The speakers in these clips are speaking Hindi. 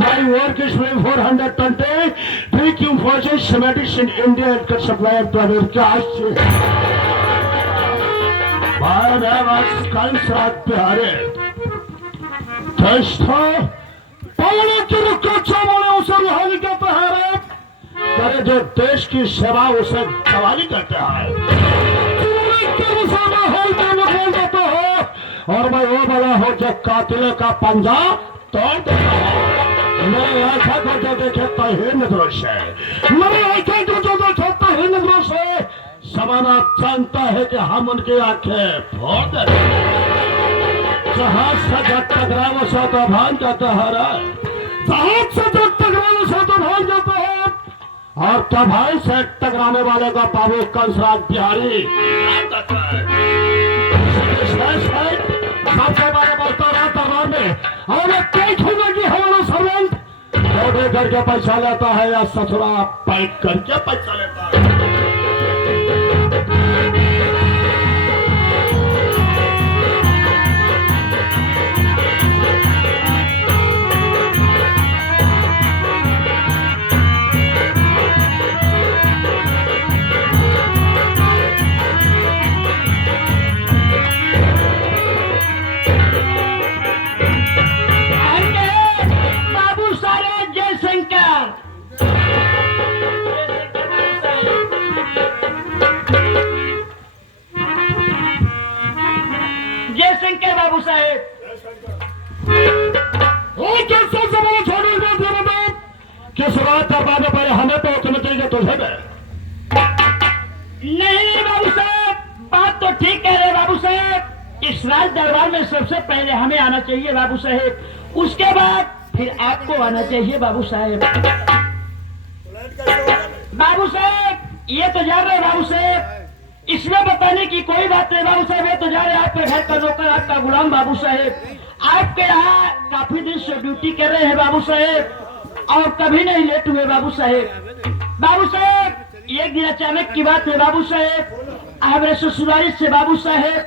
My work is with 420 PQ forces schematics in India and can supply to America. My name is Kansrat Bihari. Testa पौने की रुकच्छा वाले उसे रिहाई कहते हैं करे जो देश की सेवा उसे कवाली कहते हैं और मैं वो वाला हो जो कातिले का पंजा तोड़ देता हूँ मैं ऐसा को जो देखे तहीन दृश्य मेरे ऐसे को जो देखे तहीन दृश्य समाना जानता है कि हम उनकी आंखें फोड़ देते हैं जहाज से जब टकराव से तो भान जाता है जहाज से जब टकराव से तो भान जाता है और तबाही से टकराने वाले का बाबू कंसराज बिहारी सबसे बड़े बढ़ता रहा दरबार में और कई ठोगे की हमारा सर्वेंट दौड़े करके पैसा लेता है या ससुरा पैक करके पैसा लेता है बाबू साहेब किस बात दरबार में पहले हमें तो उतना चाहिए तुझे नहीं बाबू साहब बात तो ठीक कह रहे बाबू साहेब इस राज दरबार में सबसे पहले हमें आना चाहिए बाबू साहेब उसके बाद फिर आपको आना चाहिए बाबू साहेब बाबू साहेब ये तो जान रहे बाबू साहेब इसमें बताने की कोई बात नहीं बाबू साहब ये तो जा रहे आपके घर का नौकर आपका गुलाम बाबू साहेब आपके यहाँ काफी दिन से ड्यूटी कर रहे हैं बाबू साहेब और कभी नहीं लेट हुए बाबू साहेब एक दिन अचानक की बात है बाबू साहेब हमारे ससुराली से बाबू साहेब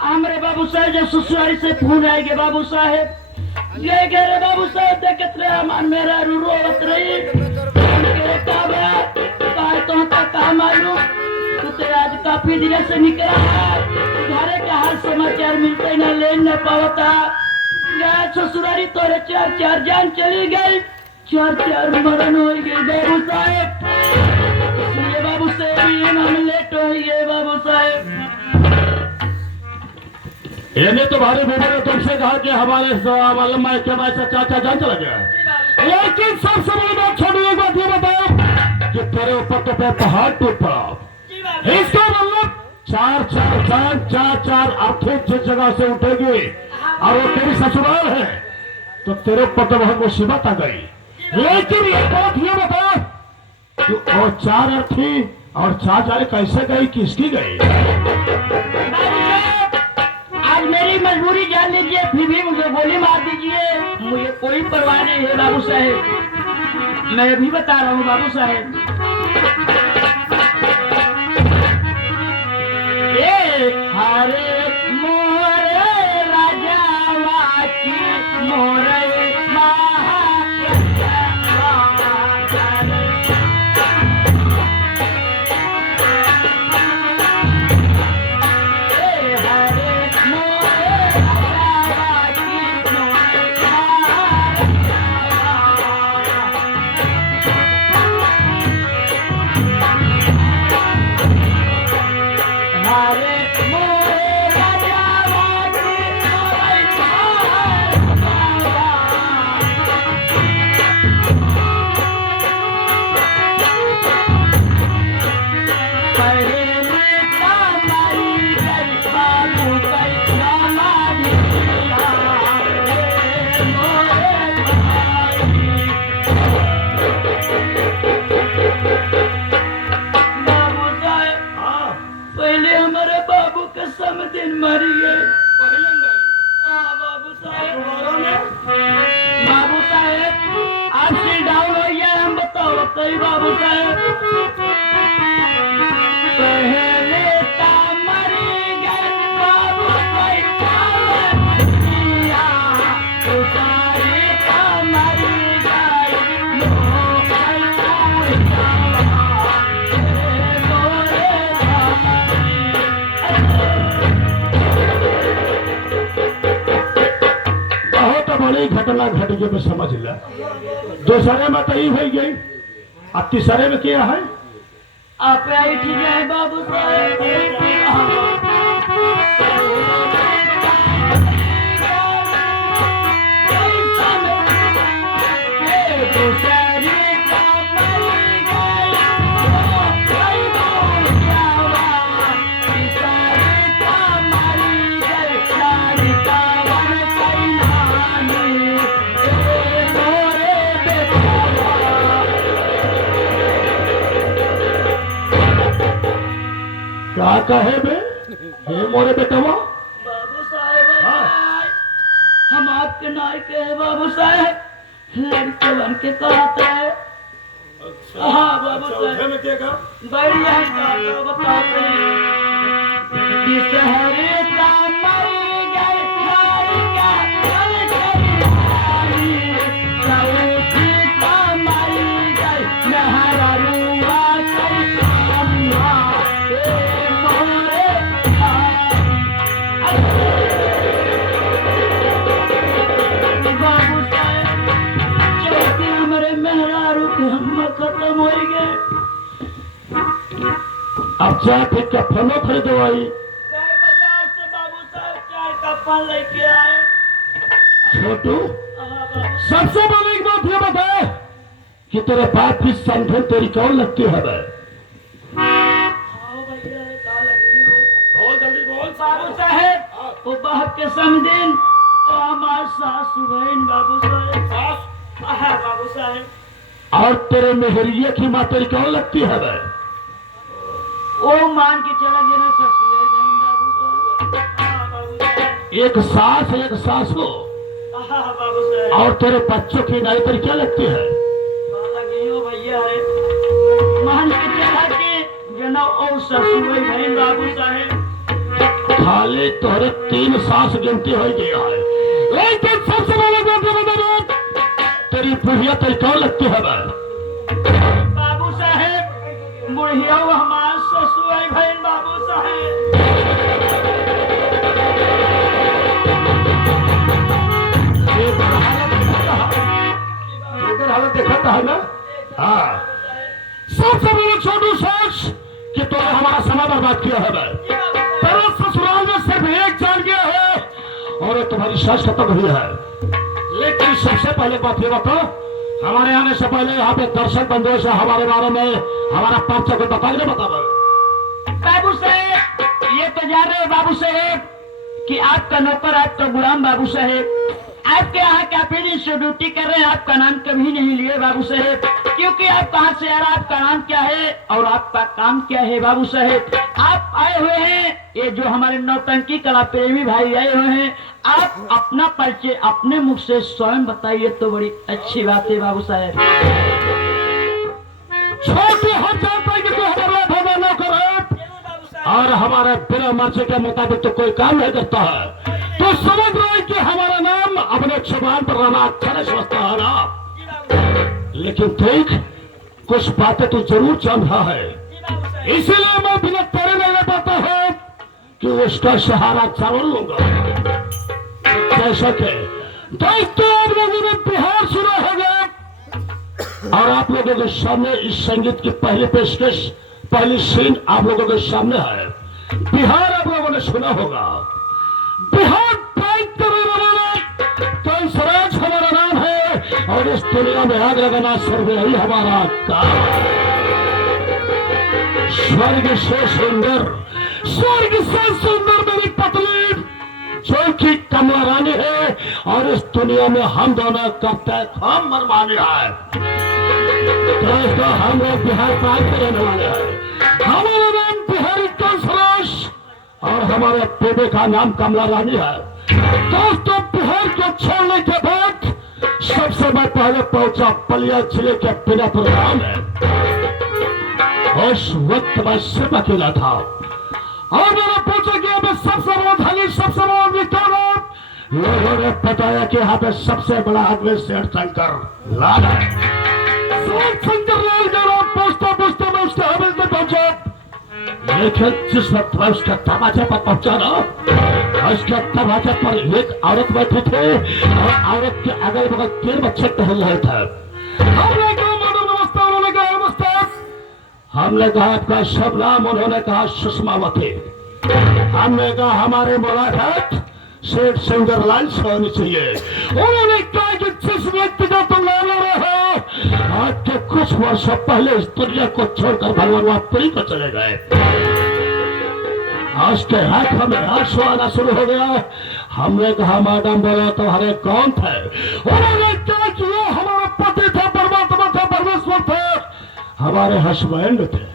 हमारे बाबू साहेब जब ससुराली से फोन आएंगे बाबू साहेब ये कह रहे बाबू साहेब देखते रहे हमारे मेरा रोवत रही कहा मालूम तू तो आज काफी दिन से निकला घरे के हाल समाचार मिलते न ले न पावता ससुरारी तोरे चार चार जान चली गई चार चार मरण हो गई बाबू साहेब इसलिए बाबू साहेब हम लेट हो गए बाबू साहेब इन्हें तुम्हारे बेटे ने तुमसे कहा कि हमारे से चाचा जान चला गया लेकिन सबसे बड़ी बात छोड़ी एक बात ये बताओ कि तेरे ऊपर तो पे पहाड़ टूट पड़ा इसका मतलब चार चार जान चार चार अर्थी जिस जगह से उठेगी और वो तेरी ससुराल है तो तेरे ऊपर तो बहुत मुसीबत आ गई लेकिन ये बात ये बताओ कि वो चार अर्थी और चार चार कैसे गई किसकी गई आज मेरी मजबूरी जान लीजिए फिर भी मुझे गोली मार दीजिए मुझे कोई परवाह नहीं है बाबू साहेब मैं भी बता रहा हूँ बाबू साहेब हरे मोरे राजा वाची मोरे दिन मरी गए बाबू साहेब आप सिर डाउन हो गया हम बताओ बताइए बाबू साहेब पहले मरी गए बाबू साहेब घटना घट गई मैं समझ ला। दूसरे में तो ही हो गई, अब तीसरे में क्या है? आप आई ठीक है बाबू साहब। क्या कहे बे हे मोरे बेटवा? बाबू साहब हम आपके नाय के हैं बाबू साहब, लड़के बन के कहते हैं। हाँ बाबू साहब बढ़िया बताते हैं कि शहरे का मर गए लड़का, सऊदी का मर गए मेहरारूआ खत्म हो गए। अब चाय फिर क्या फलो खरीदो आई? चाय बाजार से बाबू साहब चाय का फल लेके आए। छोटू हाँ बाबू। सबसे बड़ी एक बात ये बता कि तेरे बाप की संधन तेरी कौन लगती है बे? हाँ भैया कहाँ लगी हो? बोल जल्दी बोल। बाबू साहब वो बाप के समदिन वो हमारे सासू बहन बाबू साहब। हाँ बाबू साहब। और तेरे मेहरिया की माँ तेरी कौन लगती है बे? वो मान के चला गया ना ससुर बहन बाबू साहब। हाँ बाबू साहब। एक सास एक सासू। हाँ बाबू साहब। और तेरे बच्चों की नाई तेरी क्या लगती है? लगी हो भैया है मान के चला के जना और ससुर बहन बाबू साहब। खाली तोरे 3 सास गिनती हो गई है, लेकिन सबसे बड़ा बात ये बता तेरी बुढ़िया तेरी कौन लगती है बे? बाबू साहेब बुढ़िया हमारे ससुर बहन बाबू साहेब। इधर हालत देखा है ना? हाँ सबसे बड़ा छोटू सोच कि तूने हमारा समय बर्बाद किया है बे। तेरे ससुराल में सिर्फ एक जान गया है और वो तुम्हारी सास खत्म हुई है। लेकिन सबसे पहले बात ये बताओ, हमारे आने से पहले यहाँ पे दर्शक बंधुओं से हमारे बारे में हमारा परिचय को बताइए। बाबू साहेब ये तो जान रहे हो बाबू साहेब कि आपका नौकर आपका गुलाम बाबू साहेब आपके यहाँ कैपिटल से ड्यूटी कर रहे हैं। आपका नाम कभी नहीं लिए बाबू साहेब, क्योंकि आप कहाँ से आ रहे, आपका नाम क्या है और आपका काम क्या है बाबू साहेब। आप आए हुए हैं, ये जो हमारे नौटंकी कला प्रेमी भाई आए हुए हैं, आप अपना परिचय अपने मुख से स्वयं बताइए तो बड़ी अच्छी बात है बाबू साहेब। छोटे हम जानते हैं कि तू हमारा धोना नौकर है और हमारे बिना मर्जी के मुताबिक तो कोई काम नहीं करता है। तो समझ रहे कि हमारा नाम अपने जुबान पर रहना अच्छा नहीं समझता है ना, लेकिन देख कुछ बातें तू जरूर जान रहा है, इसीलिए मैं बिना तेरे नहीं ले पाता हूँ कि उसका सहारा जरूर लूंगा। जैसा कि दोस्तों आप लोगों ने बिहार सुना होगा और आप लोगों के सामने इस संगीत की पहली पेशकश पहली सीन आप लोगों के सामने है। बिहार आप लोगों ने सुना होगा, बिहार स्वराज हमारा नाम है और इस दुनिया में आग लगाना सर्व यही हमारा काम है। स्वर्ग से सुंदर मेरी पत्नी जो कि कमला रानी है और इस दुनिया में हम दोनों करते हम मरवाने आए। दोस्तों हम लोग बिहार प्रांत के रहने वाले हैं, हमारा नाम बिहारी कंसराज और हमारे बेबे का नाम कमला रानी है। दोस्तों बिहार को छोड़ने के बाद सबसे मैं पहले पहुंचा बलिया जिले के बिनापुर गांव में। उस वक्त मैं सिर्फ अकेला था और मैंने पूछा कि यहाँ पे सबसे बड़ा धनी सबसे बड़ा विकास, लोगों ने बताया कि यहाँ पे सबसे बड़ा आदमी सेठ शंकर लाल है। सेठ शंकर लाल का नाम पूछते मैं उसके हवेली में पहुंचा, लेकिन जिस वक्त मैं उसके दरवाजे पर पहुंचा ना उसके दरवाजे पर एक औरत बैठी थी और औरत के अगल बगल 3 बच्चे टहल रहे थे। हमने कहा मैडम नमस्ते, उन्होंने कहा नमस्ते। हमने कहा आपका शुभ नाम, उन्होंने कहा सुषमावती। हमने कहा हमारी मुलाकात सेठ सुंदरलाल से होनी चाहिए। उन्होंने कहा कि जिस व्यक्ति का तुम नाम ले रहे हो आज के कुछ वर्षों पहले इस दुनिया को छोड़कर भगवान पुरी को चले गए। आज के आंखों में आंसू आना शुरू हो गया। हमने कहा मैडम बोलो तुम्हारे कौन थे? उन्होंने कहा कि वो हमारे पति थे, परमात्मा थे, परमेश्वर थे, हमारे हस्बैंड थे।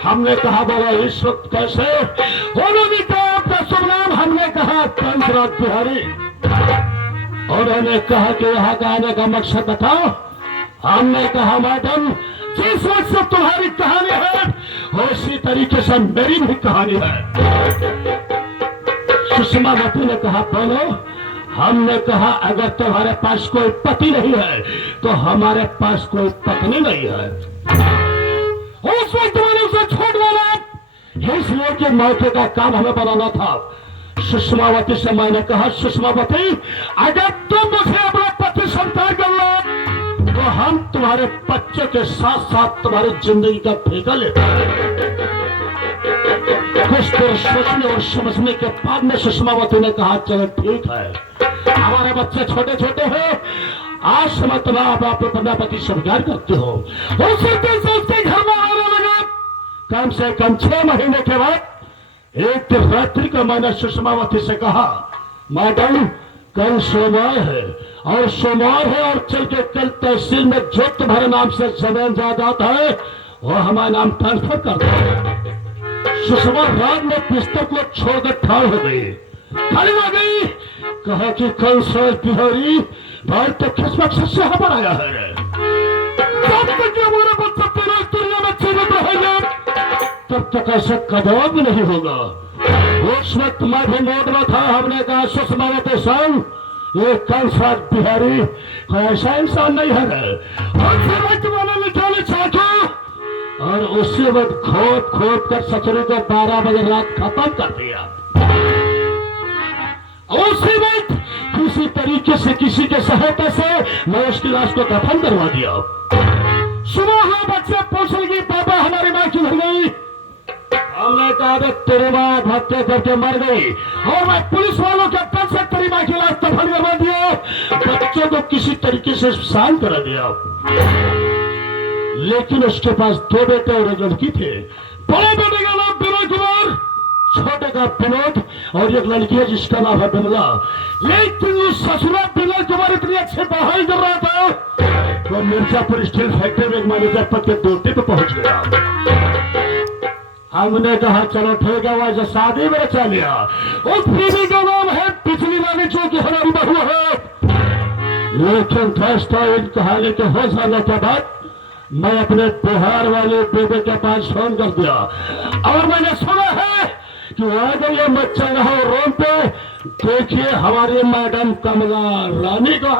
हमने कहा बोलो इस वक्त कैसे? उन्होंने कहा आपका शुभ नाम? हमने कहा कंसराज बिहारी। उन्होंने कहा कि यहाँ का आने का मकसद बताओ। हमने कहा मैडम जिस वक्त से तुम्हारी कहानी है उसी तरीके से मेरी भी कहानी है। सुषमावती ने कहा बोलो। हमने कहा अगर तुम्हारे पास कोई पति नहीं है तो हमारे पास कोई पत्नी नहीं है। उस वक्त मैंने उसे छोड़ दिया, इसलिए कि मौके का काम हमें बनाना था। सुषमावती से मैंने कहा सुषमावती अगर तुम मुझे अपना पति स्वीकार कर लो तो हम तुम्हारे बच्चे के साथ साथ तुम्हारी जिंदगी का ठेका लेते हैं। कुछ देर सोचने और समझने के बाद में सुषमावती ने कहा चलो ठीक है, हमारे बच्चे छोटे छोटे हैं, आज समय तुम्हारा अपना पति स्वीकार करते हो। उसी दिन से उसके घर में आने लगा। कम से कम 6 महीने के बाद एक दिन रात्रि को मैंने सुषमावती से कहा मैडम कल सोमवार है और सोमवार है और चल के कल तहसील में जो तुम्हारे नाम से जमीन जायदाद है वो हमारे नाम ट्रांसफर कर दो। सुषमा रात में पिस्तौल को छोड़कर ठाड़ हो गई, खड़ी हो गई। कहा कि कल सोच बिहारी भाई तो किस मकसद से यहाँ पर आया है? जब तक हमारे बच्चे तेरे दुनिया में जीवित रहेंगे तब तक ऐसा कदम भी नहीं होगा। उस वक्त मैं भी मोड में था। हमने कहा सुषमावती संग ये कंसराज बिहारी कोई ऐसा इंसान नहीं है। और फिर वक्त मैंने निकाली चाकू और उसी वक्त खोद खोद कर सचरे को 12 बजे रात खत्म कर दिया। उसी वक्त किसी तरीके से किसी के सहायता से मैं उसकी लाश को दफन करवा दिया। सुबह हुआ बच्चे पूछ लगी पापा हमारी माँ क्यों मर गई? हमने कहा तेरी माँ हत्या करके मर गई और मैं पुलिस वालों के दल से तेरी माँ की लाश दफन करवा दिया, बच्चों को किसी तरीके से शांत करा दिया। लेकिन उसके पास 2 बेटे और 1 लड़की थे। बड़े बेटे का नाम विनय कुमार, छोटे का विनोद और 1 लड़की है जिसका नाम है विमला। लेकिन उस ससुरा विनय कुमार इतनी अच्छे पढ़ाई कर रहा था तो मिर्जापुर स्टील फैक्ट्री में एक मैनेजर पद के ड्यूटी पे पहुंच गया। हमने कहा चलो ठीक है वैसे शादी में रचा लिया। उस बीवी का नाम है पिछली वाली जो कि हमारी बहू है। लेकिन दोस्तों इन कहानी के हो जाने के बाद मैं अपने बिहार वाले बेबे के पास फोन कर दिया और मैंने सुना है कि आ गई बच्चा रहा रोड पे, देखिए हमारी मैडम कमला रानी को।